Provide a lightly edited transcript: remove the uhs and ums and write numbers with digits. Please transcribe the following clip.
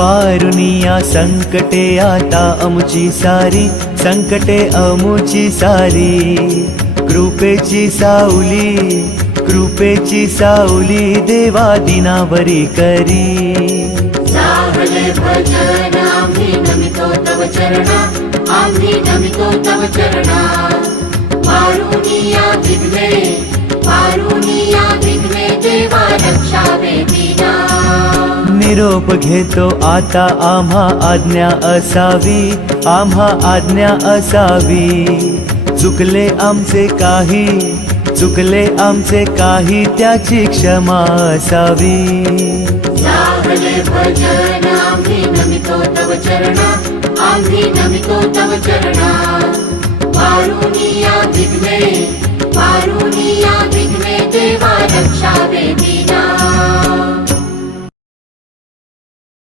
वारुनिया संकटे आता अमुची सारी, संकटे अमुची सारी. कृपेची सावली, कृपेची सावली देवा दिनावरी करी. सावले भजन आम्ही नमितो तव चरणा, आम्ही नमितो तव चरणा. वारुनिया विघ्ने, वारुनिया विघ्ने देवा रक्षावे दीना. निरोप घेतो आता आम्हा आज्ञा असावी, आम्हा आज्ञा असावी. चुकले आमचे काही, चुकले आमचे काही त्याची क्षमा असावी. सावले भजन आम्ही नमितो तव चरणा, आम्ही नमितो तव चरणा. वारुनिया विघ्ने, वारुनिया विघ्ने देवा रक्षावे दीना.